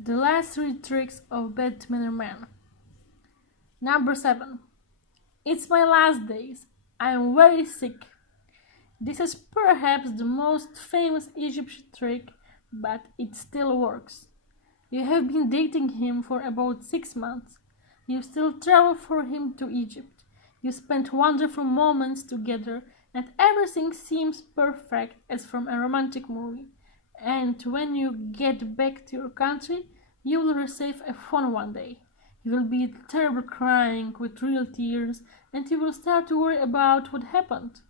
The last 3 tricks of bad manner man. Number 7. It's my last days. I am very sick. This is perhaps the most famous Egyptian trick, but it still works. You have been dating him for about 6 months. You still travel for him to Egypt. You spend wonderful moments together, and everything seems perfect as from a romantic movie. And when you get back to your country, you will receive a phone one day. You will be terrible crying with real tears, and you will start to worry about what happened.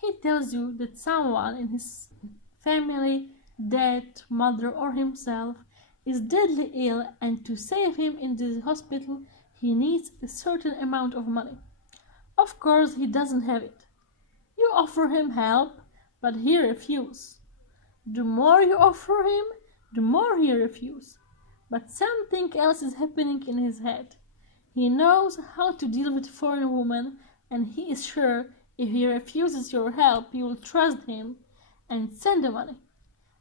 He tells you that someone in his family, dad, mother, or himself, is deadly ill, and to save him in the hospital, he needs a certain amount of money. Of course, he doesn't have it. You offer him help, but he refuses. The more you offer him, the more he refuses. But something else is happening in his head. He knows how to deal with foreign women, and he is sure if he refuses your help, you will trust him and send the money.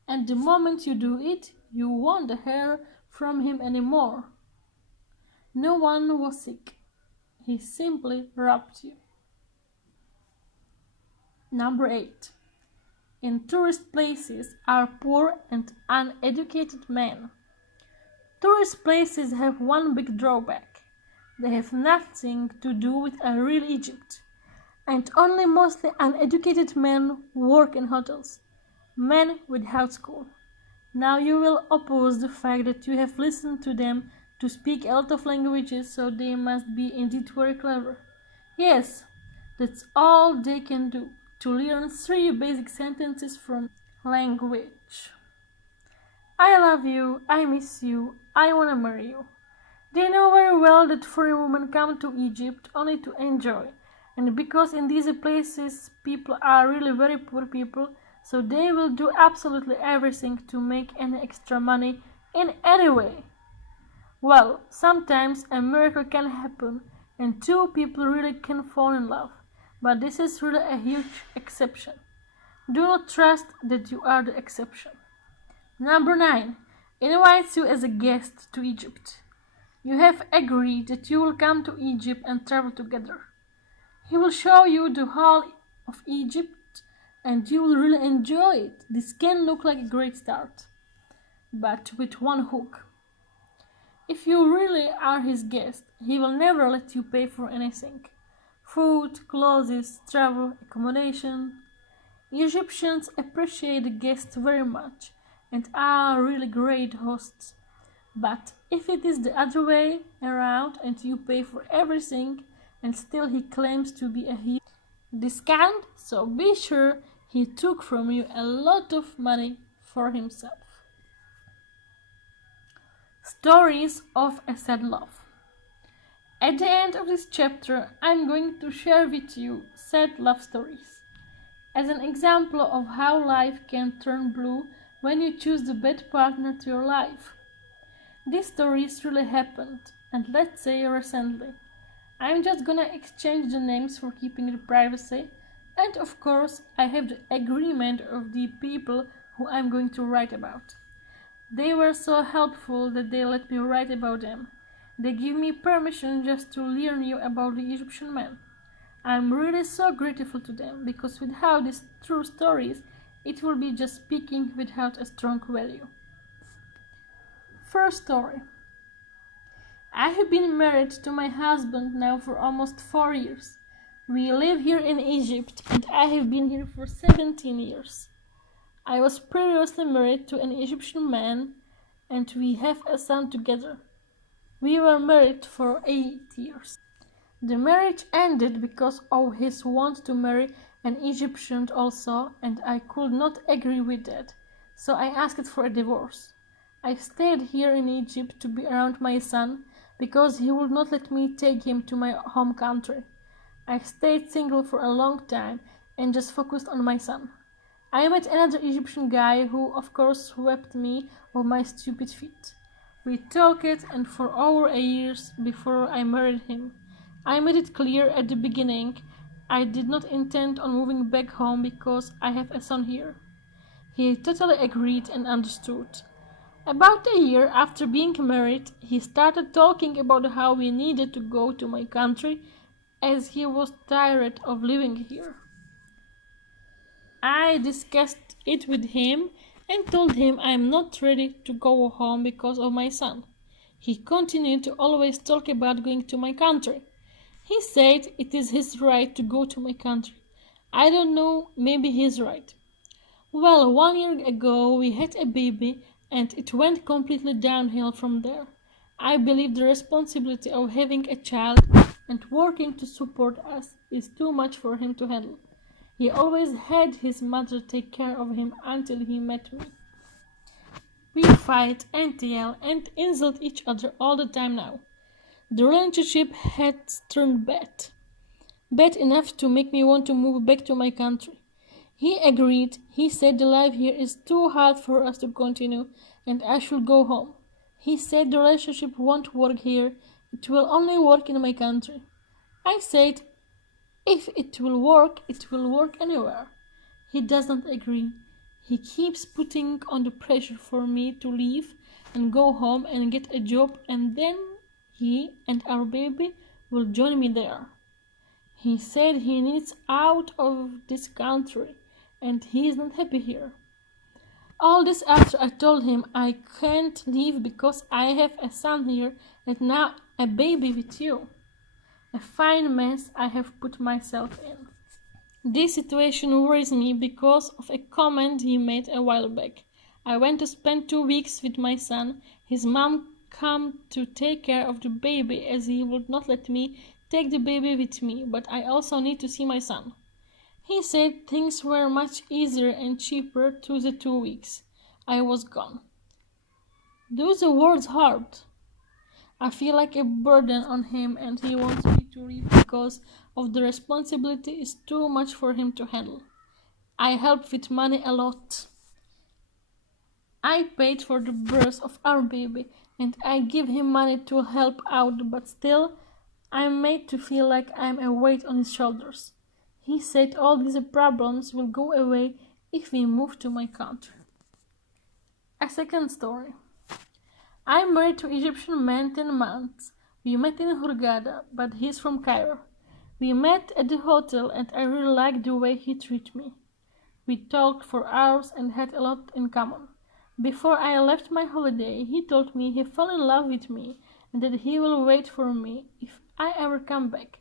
And the moment you do it, you won't hear from him anymore. No one was sick. He simply robbed you. Number 8. In tourist places are poor and uneducated men. Tourist places have one big drawback. They have nothing to do with a real Egypt. And only mostly uneducated men work in hotels. Men without school. Now you will oppose the fact that you have listened to them to speak a lot of languages, so they must be indeed very clever. Yes, that's all they can do, to learn 3 basic sentences from language. I love you, I miss you, I wanna marry you. They know very well that foreign women come to Egypt only to enjoy, and because in these places people are really very poor people, so they will do absolutely everything to make any extra money in any way. Well, sometimes a miracle can happen and 2 people really can fall in love, but this is really a huge exception. Do not trust that you are the exception. Number 9. Invites you as a guest to Egypt. You have agreed that you will come to Egypt and travel together. He will show you the whole of Egypt and you will really enjoy it. This can look like a great start, but with one hook. If you really are his guest, he will never let you pay for anything. Food, clothes, travel, accommodation. Egyptians appreciate the guests very much and are really great hosts. But if it is the other way around and you pay for everything and still he claims to be a huge discount, so be sure he took from you a lot of money for himself. Stories of a sad love. At the end of this chapter, I'm going to share with you sad love stories as an example of how life can turn blue when you choose the bad partner to your life. These stories really happened, and let's say recently. I'm just gonna exchange the names for keeping the privacy, and of course I have the agreement of the people who I'm going to write about. They were so helpful that they let me write about them. They give me permission just to learn you about the Egyptian man. I'm really so grateful to them, because without these true stories, it will be just speaking without a strong value. First story. I have been married to my husband now for almost 4 years. We live here in Egypt and I have been here for 17 years. I was previously married to an Egyptian man and we have a son together. We were married for 8 years. The marriage ended because of his want to marry an Egyptian also, and I could not agree with that, so I asked for a divorce. I stayed here in Egypt to be around my son because he would not let me take him to my home country. I stayed single for a long time and just focused on my son. I met another Egyptian guy who of course swept me off my stupid feet. We talked and for over a year before I married him. I made it clear at the beginning I did not intend on moving back home because I have a son here. He totally agreed and understood. About a year after being married, he started talking about how we needed to go to my country as he was tired of living here. I discussed it with him and told him I am not ready to go home because of my son. He continued to always talk about going to my country. He said it is his right to go to my country. I don't know, maybe he's right. Well, 1 year ago we had a baby and it went completely downhill from there. I believe the responsibility of having a child and working to support us is too much for him to handle. He always had his mother take care of him until he met me. We fight and yell and insult each other all the time now. The relationship has turned bad. Bad enough to make me want to move back to my country. He agreed. He said the life here is too hard for us to continue and I should go home. He said the relationship won't work here. It will only work in my country. I said if it will work anywhere. He doesn't agree. He keeps putting on the pressure for me to leave and go home and get a job and then he and our baby will join me there. He said he needs out of this country and he is not happy here. All this after I told him I can't leave because I have a son here and now a baby with you. A fine mess I have put myself in. This situation worries me because of a comment he made a while back. I went to spend 2 weeks with my son. His mom came to take care of the baby as he would not let me take the baby with me, but I also need to see my son. He said things were much easier and cheaper to the 2 weeks. I was gone. Those are words hard. I feel like a burden on him and he wants me to leave because of the responsibility is too much for him to handle. I help with money a lot. I paid for the birth of our baby and I give him money to help out, but still I'm made to feel like I'm a weight on his shoulders. He said all these problems will go away if we move to my country. A second story. I'm married to Egyptian man 10 months. We met in Hurghada, but he's from Cairo. We met at the hotel and I really liked the way he treated me. We talked for hours and had a lot in common. Before I left my holiday, he told me he fell in love with me and that he will wait for me if I ever come back.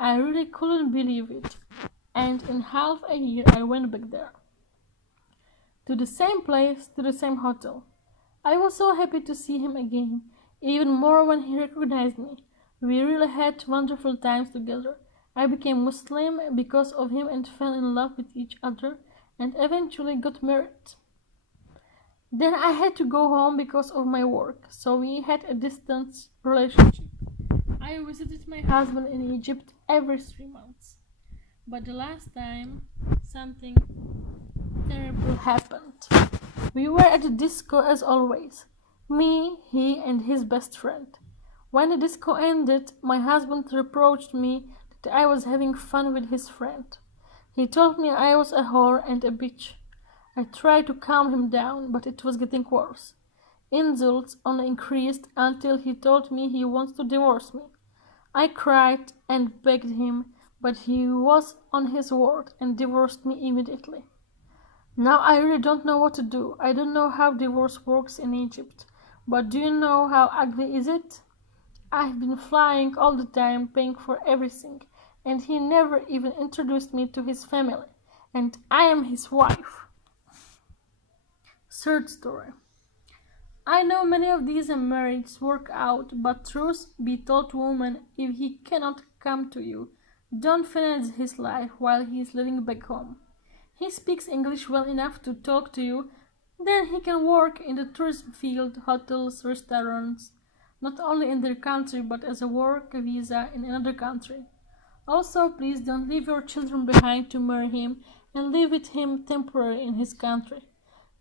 I really couldn't believe it. And in half a year I went back there. To the same place, to the same hotel. I was so happy to see him again, even more when he recognized me. We really had wonderful times together. I became Muslim because of him and fell in love with each other and eventually got married. Then I had to go home because of my work, so we had a distance relationship. I visited my husband in Egypt every 3 months. But the last time, something terrible happened. We were at the disco as always. Me, he, and his best friend. When the disco ended, my husband reproached me that I was having fun with his friend. He told me I was a whore and a bitch. I tried to calm him down, but it was getting worse. Insults only increased until he told me he wants to divorce me. I cried and begged him, but he was on his word and divorced me immediately. Now I really don't know what to do. I don't know how divorce works in Egypt. But do you know how ugly is it? I've been flying all the time, paying for everything, and he never even introduced me to his family. And I am his wife. Third story. I know many of these marriages work out, but truth be told, woman, if he cannot come to you, don't finance his life while he is living back home. He speaks English well enough to talk to you, then he can work in the tourism field, hotels, restaurants, not only in their country but as a work visa in another country. Also, please don't leave your children behind to marry him and live with him temporarily in his country.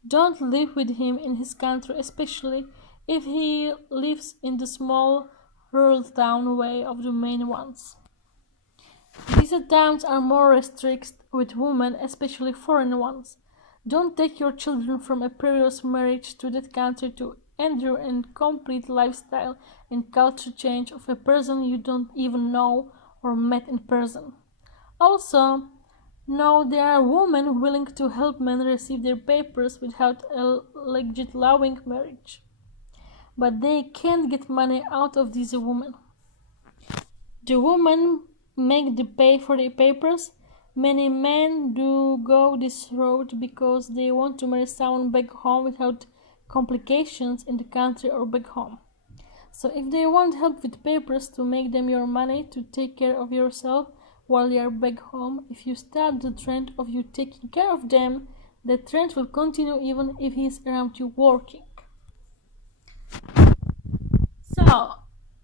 Don't live with him in his country, especially if he lives in the small rural town way of the main ones. These towns are more restricted with women, especially foreign ones. Don't take your children from a previous marriage to that country to endure and complete lifestyle and culture change of a person you don't even know or met in person. Also, now there are women willing to help men receive their papers without a legit loving marriage. But they can't get money out of these women. The women make the pay for the papers. Many men do go this route because they want to marry someone back home without complications in the country or back home. So if they want help with papers to make them your money to take care of yourself while you are back home, if you start the trend of you taking care of them, the trend will continue even if he is around you working. So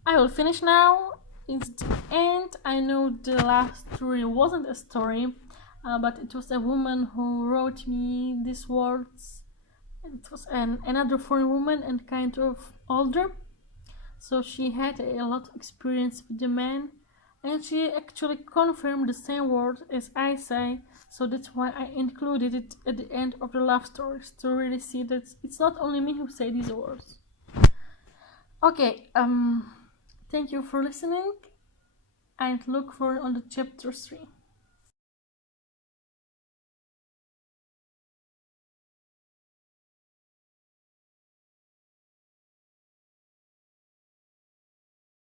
I will finish now. It's the end. I know the last story wasn't a story, but it was a woman who wrote me these words. It was another foreign woman and kind of older. So she had a lot of experience with the man, and she actually confirmed the same words as I say. So that's why I included it at the end of the love stories to really see that it's not only me who say these words. Okay, thank you for listening and look forward on the chapter 3.